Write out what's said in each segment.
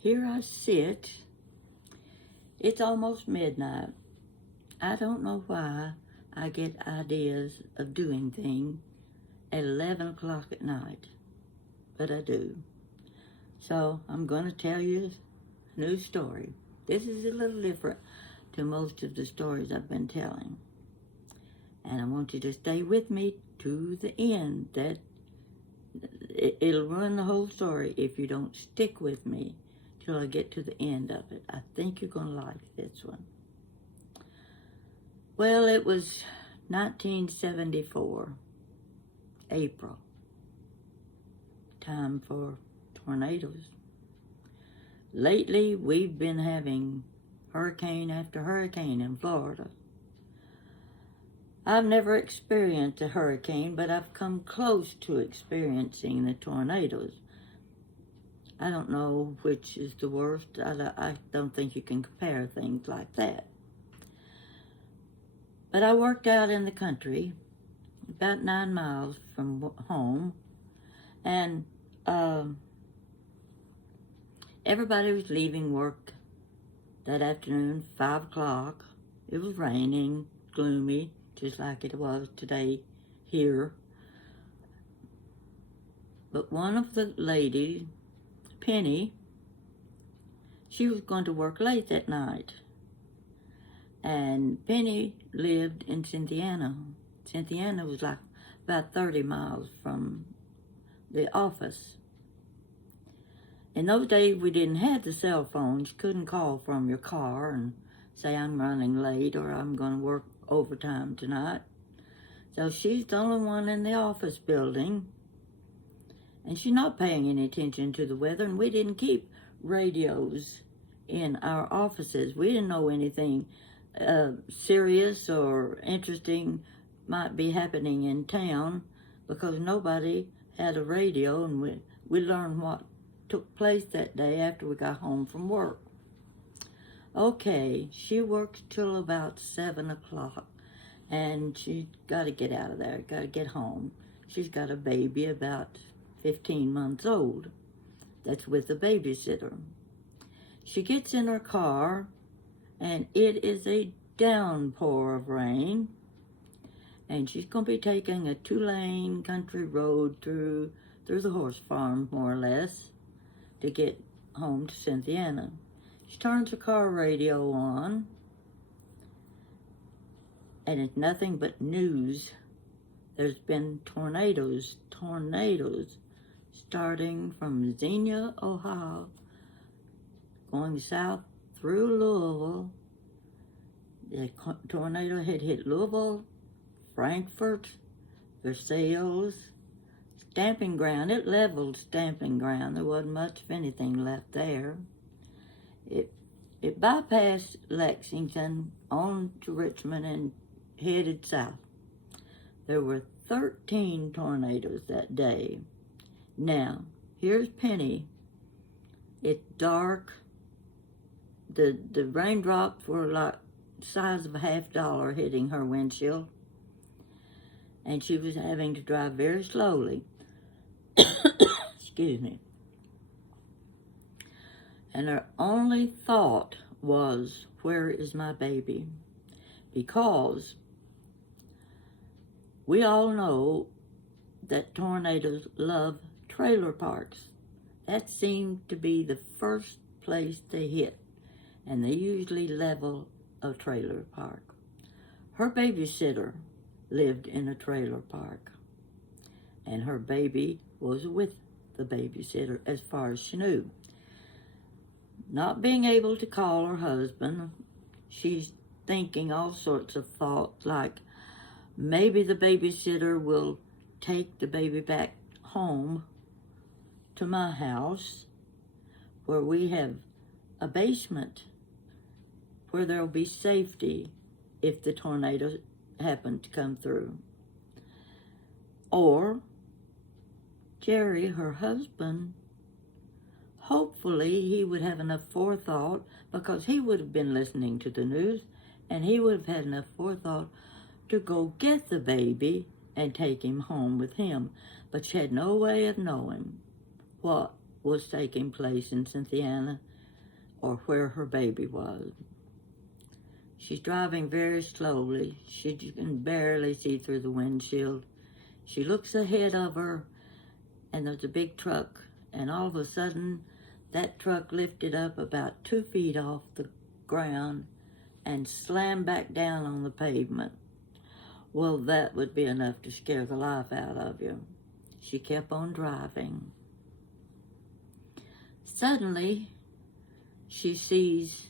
here I sit. It's almost midnight. I don't know why I get ideas of doing things at 11 o'clock at night, but I do. So I'm going to tell you a new story. This is a little different to most of the stories I've been telling. And I want you to stay with me to the end. It'll run the whole story if you don't stick with me till I get to the end of it. I think you're going to like this one. Well, it was 1974, April. Time for tornadoes. Lately, we've been having hurricane after hurricane in Florida. I've never experienced a hurricane, but I've come close to experiencing the tornadoes. I don't know which is the worst. I don't think you can compare things like that. But I worked out in the country, about 9 miles from home, and everybody was leaving work that afternoon, 5 o'clock. It was raining, gloomy, just like it was today here. But one of the ladies, Penny, she was going to work late that night. And Penny lived in Cynthiana. Cynthiana was like about 30 miles from the office. In those days, we didn't have the cell phones. You couldn't call from your car and say, I'm running late or I'm going to work overtime tonight. So she's the only one in the office building. And she's not paying any attention to the weather. And we didn't keep radios in our offices. We didn't know anything serious or interesting might be happening in town because nobody had a radio, and we learned what took place that day after we got home from work. Okay, she works till about 7 o'clock, and she's got to get out of there, got to get home. She's got a baby about 15 months old that's with a babysitter. She gets in her car, and it is a downpour of rain, and she's going to be taking a 2-lane country road through the horse farm, more or less, to get home to Cynthiana. She turns her car radio on, and it's nothing but news. There's been tornadoes, starting from Xenia, Ohio, going south through Louisville. The tornado had hit Louisville, Frankfort, Versailles, Stamping Ground. It leveled Stamping Ground. There wasn't much of anything left there. It bypassed Lexington on to Richmond and headed south. There were 13 tornadoes that day. Now, here's Penny. It's dark. The raindrops were like the size of a $50 hitting her windshield. And she was having to drive very slowly. Excuse me. And her only thought was, where is my baby? Because we all know that tornadoes love trailer parks. That seemed to be the first place they hit, and they usually level a trailer park. Her babysitter lived in a trailer park, and her baby was with the babysitter as far as she knew. Not being able to call her husband, she's thinking all sorts of thoughts like, maybe the babysitter will take the baby back home to my house where we have a basement where there'll be safety if the tornado happened to come through. Or Jerry, her husband, hopefully he would have enough forethought, because he would have been listening to the news, and he would have had enough forethought to go get the baby and take him home with him. But she had no way of knowing what was taking place in Cynthiana, or where her baby was. She's driving very slowly. She can barely see through the windshield. She looks ahead of her, and there's a big truck, and all of a sudden, that truck lifted up about 2 feet off the ground and slammed back down on the pavement. Well, that would be enough to scare the life out of you. She kept on driving. Suddenly, she sees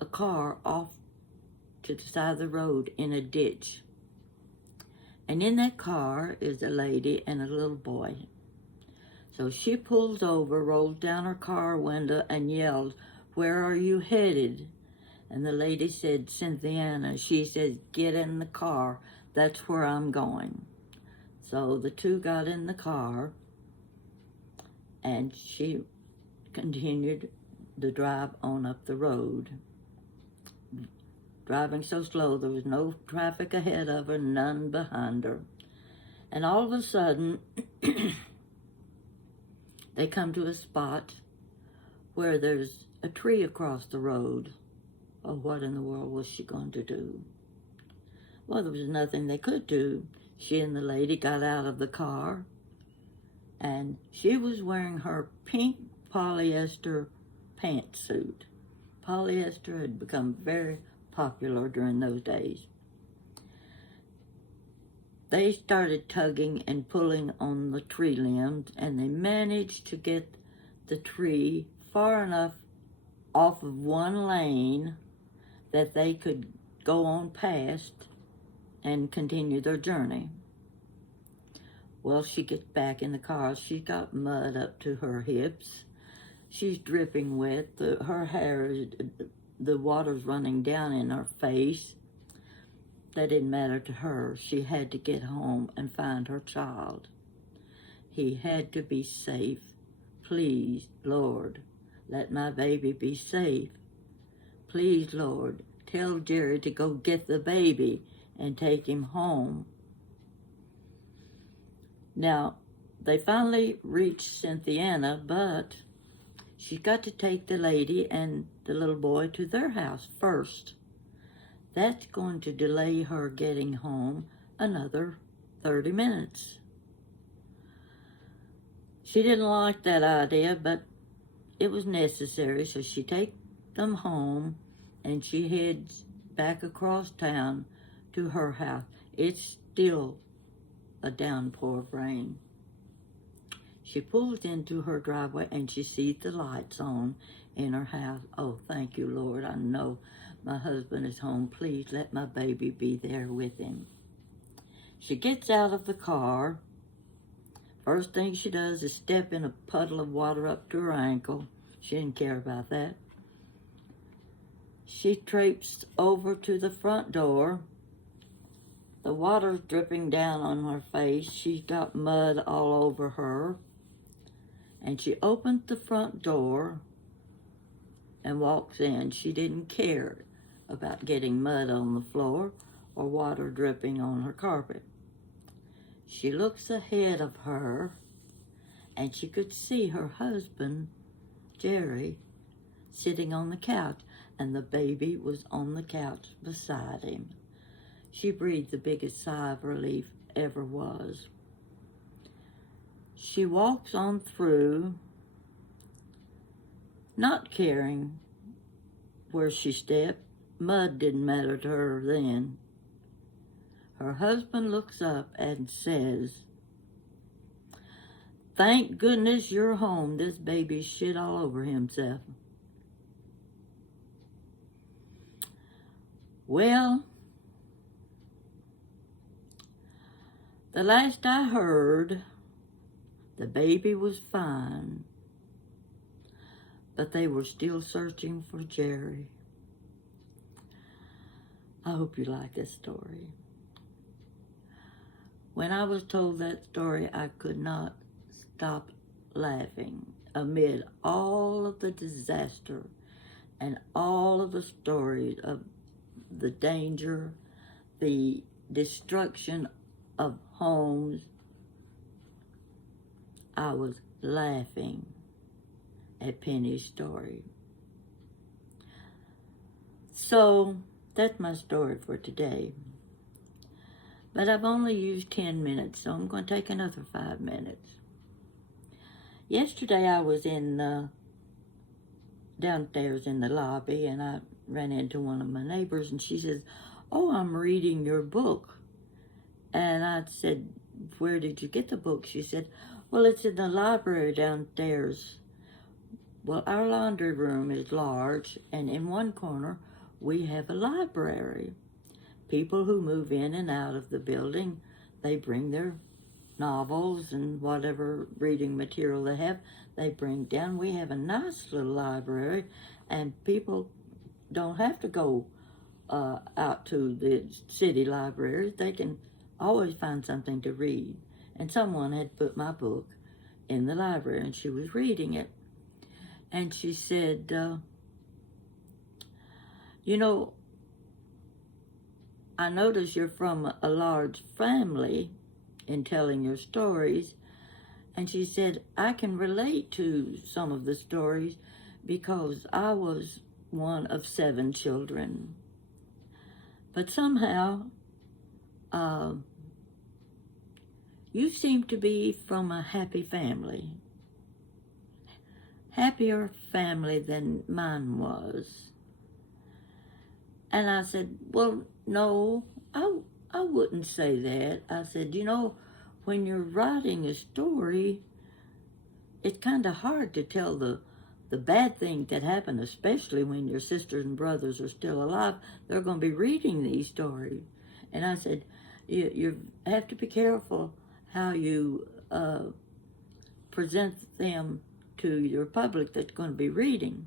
a car off to the side of the road in a ditch. And in that car is a lady and a little boy. So she pulls over, rolls down her car window, and yelled, "Where are you headed?" And the lady said, "Cynthiana." She said, "Get in the car. That's where I'm going." So the two got in the car, and she continued the drive on up the road. Driving so slow, there was no traffic ahead of her, none behind her. And all of a sudden, they come to a spot where there's a tree across the road. Oh, what in the world was she going to do? Well, there was nothing they could do. She and the lady got out of the car, and she was wearing her pink polyester pantsuit. Polyester had become very popular during those days. They started tugging and pulling on the tree limbs, and they managed to get the tree far enough off of one lane that they could go on past and continue their journey. Well, she gets back in the car. She's got mud up to her hips. She's dripping wet. Her hair, the water's running down in her face. That didn't matter to her. She had to get home and find her child. He had to be safe. Please, Lord, let my baby be safe. Please, Lord, tell Jerry to go get the baby and take him home. Now, they finally reached Cynthiana, but she's got to take the lady and the little boy to their house first. That's going to delay her getting home another 30 minutes. She didn't like that idea, but it was necessary, so she takes them home and she heads back across town to her house. It's still a downpour of rain. She pulls into her driveway and she sees the lights on in her house. Oh, thank you, Lord. I know my husband is home. Please let my baby be there with him. She gets out of the car. First thing she does is step in a puddle of water up to her ankle. She didn't care about that. She traipsed over to the front door. The water's dripping down on her face. She's got mud all over her. And she opens the front door and walks in. She didn't care about getting mud on the floor or water dripping on her carpet. She looks ahead of her, and she could see her husband, Jerry, sitting on the couch, and the baby was on the couch beside him. She breathed the biggest sigh of relief ever was. She walks on through, not caring where she stepped. Mud didn't matter to her then. Her husband looks up and says, "Thank goodness you're home. This baby's shit all over himself." Well, the last I heard, the baby was fine, but they were still searching for Jerry. I hope you like this story. When I was told that story, I could not stop laughing amid all of the disaster and all of the stories of the danger, the destruction of homes. I was laughing. at Penny's story. So that's my story for today. But I've only used 10 minutes, so I'm going to take another 5 minutes. Yesterday I was in downstairs in the lobby, and I ran into one of my neighbors, and she says, "Oh, I'm reading your book." And I said, "Where did you get the book?" She said, "Well, it's in the library downstairs." Well, our laundry room is large, and in one corner we have a library. People who move in and out of the building, they bring their novels and whatever reading material they have, they bring down. We have a nice little library, and people don't have to go out to the city libraries. They can always find something to read. And someone had put my book in the library, and she was reading it. And she said, "You know, I notice you're from a large family in telling your stories." And she said, "I can relate to some of the stories because I was one of 7 children. But somehow, you seem to be from a happy family. Happier family than mine was." And I said, "Well, no, I wouldn't say that." I said, "You know, when you're writing a story, it's kind of hard to tell the bad thing that happened, especially when your sisters and brothers are still alive. They're going to be reading these stories." And I said, you have to be careful how you present them to your public that's going to be reading."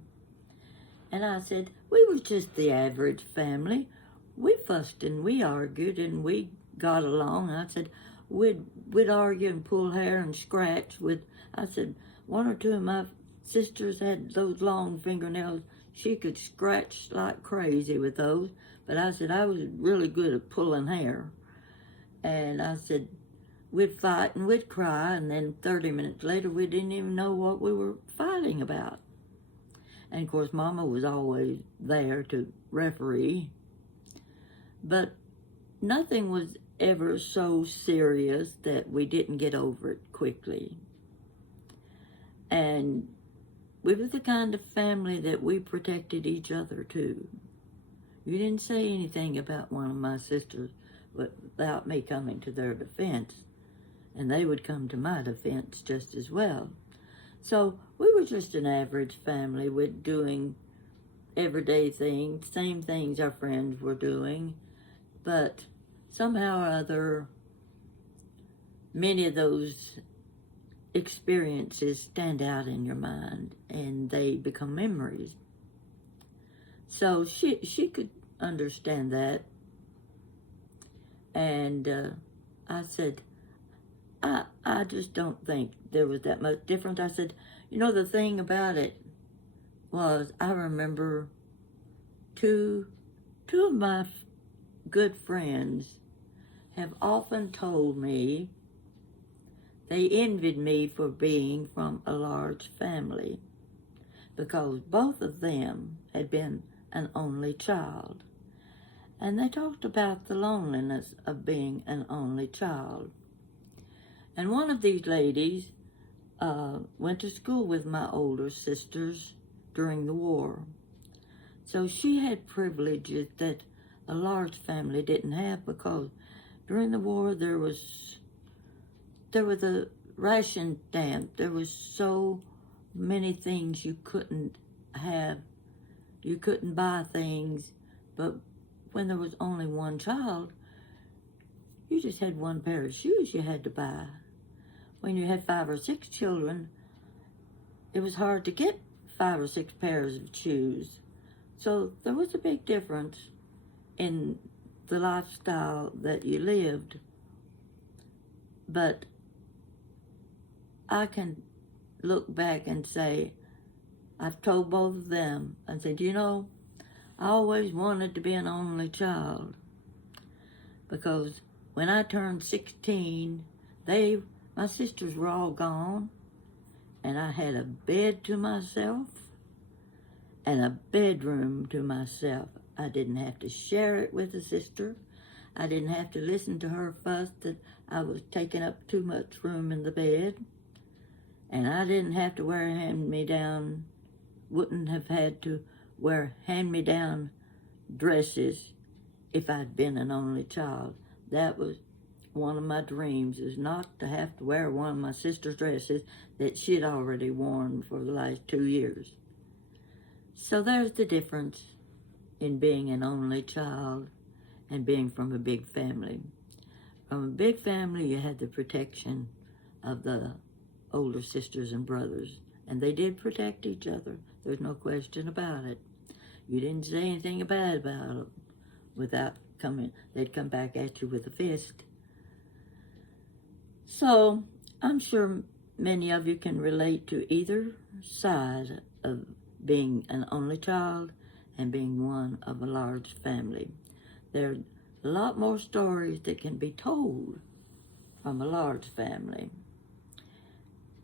And I said, "We were just the average family. We fussed and we argued and we got along." I said, we'd argue and pull hair and scratch with, I said, one or two of my sisters had those long fingernails. She could scratch like crazy with those. But I said, I was really good at pulling hair. And I said, we'd fight and we'd cry, and then 30 minutes later, we didn't even know what we were fighting about. And of course, Mama was always there to referee. But nothing was ever so serious that we didn't get over it quickly. And we were the kind of family that we protected each other too. You didn't say anything about one of my sisters without me coming to their defense, and they would come to my defense just as well. So we were just an average family with doing everyday things, same things our friends were doing, but somehow or other, many of those experiences stand out in your mind and they become memories. So she could understand that. And I said, I just don't think there was that much difference. I said, you know, the thing about it was, I remember two of my good friends have often told me they envied me for being from a large family, because both of them had been an only child. And they talked about the loneliness of being an only child. And one of these ladies went to school with my older sisters during the war. So she had privileges that a large family didn't have, because during the war there was the ration stamp. There was so many things you couldn't have. You couldn't buy things, but when there was only one child, you just had one pair of shoes you had to buy. When you had 5 or 6 children, it was hard to get 5 or 6 pairs of shoes. So there was a big difference in the lifestyle that you lived. But I can look back and say, I've told both of them, I said, you know, I always wanted to be an only child, because when I turned 16, my sisters were all gone, and I had a bed to myself and a bedroom to myself. I didn't have to share it with a sister. I didn't have to listen to her fuss that I was taking up too much room in the bed. And I didn't have to wear hand-me-down, wouldn't have had to wear hand-me-down dresses if I'd been an only child. That was one of my dreams, is not to have to wear one of my sister's dresses that she'd already worn for the last 2 years. So there's the difference in being an only child and being from a big family. From a big family, you had the protection of the older sisters and brothers, and they did protect each other. There's no question about it. You didn't say anything bad about them without they'd come back at you with a fist. So I'm sure many of you can relate to either side of being an only child and being one of a large family. There are a lot more stories that can be told from a large family.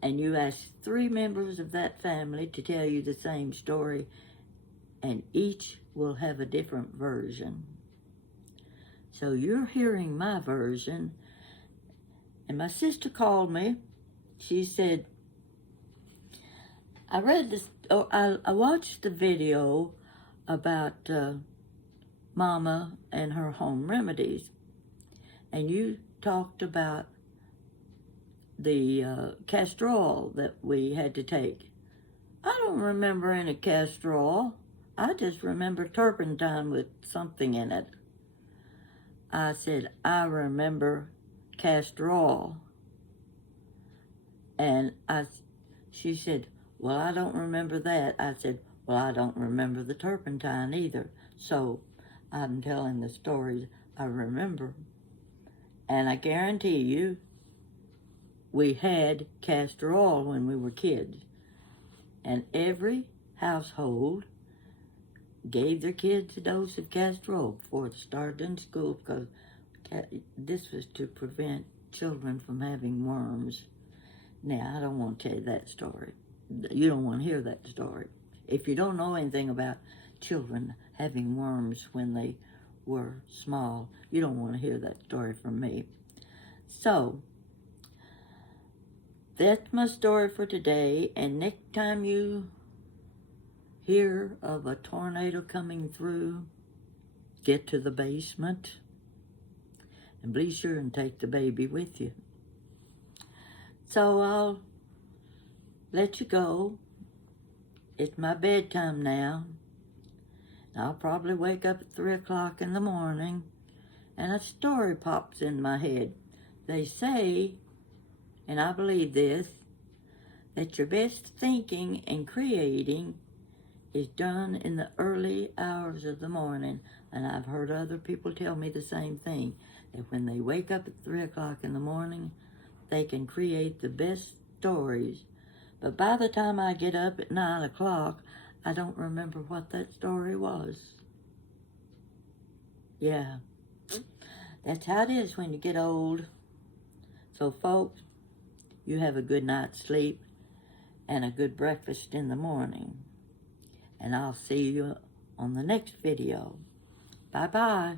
And you ask 3 members of that family to tell you the same story, and each will have a different version. So you're hearing my version. And my sister called me. She said, I watched the video about Mama and her home remedies, and you talked about the castor oil that we had to take. I don't remember any castor oil. I just remember turpentine with something in it. I said, I remember castor oil. And she said, well, I don't remember that. I said, well, I don't remember the turpentine either. So I'm telling the stories I remember. And I guarantee you, we had castor oil when we were kids. And every household gave their kids a dose of castor oil before they started in school, because this was to prevent children from having worms. Now, I don't want to tell you that story. You don't want to hear that story. If you don't know anything about children having worms when they were small, you don't want to hear that story from me. So, that's my story for today, and next time you hear of a tornado coming through, get to the basement and be sure and take the baby with you. So I'll let you go. It's my bedtime now. I'll probably wake up at 3 o'clock in the morning and a story pops in my head. They say, and I believe this, that your best thinking and creating is done in the early hours of the morning. And I've heard other people tell me the same thing, that when they wake up at 3 o'clock in the morning, they can create the best stories. But by the time I get up at 9 o'clock, I don't remember what that story was. Yeah, that's how it is when you get old. So folks, you have a good night's sleep and a good breakfast in the morning. And I'll see you on the next video. Bye-bye.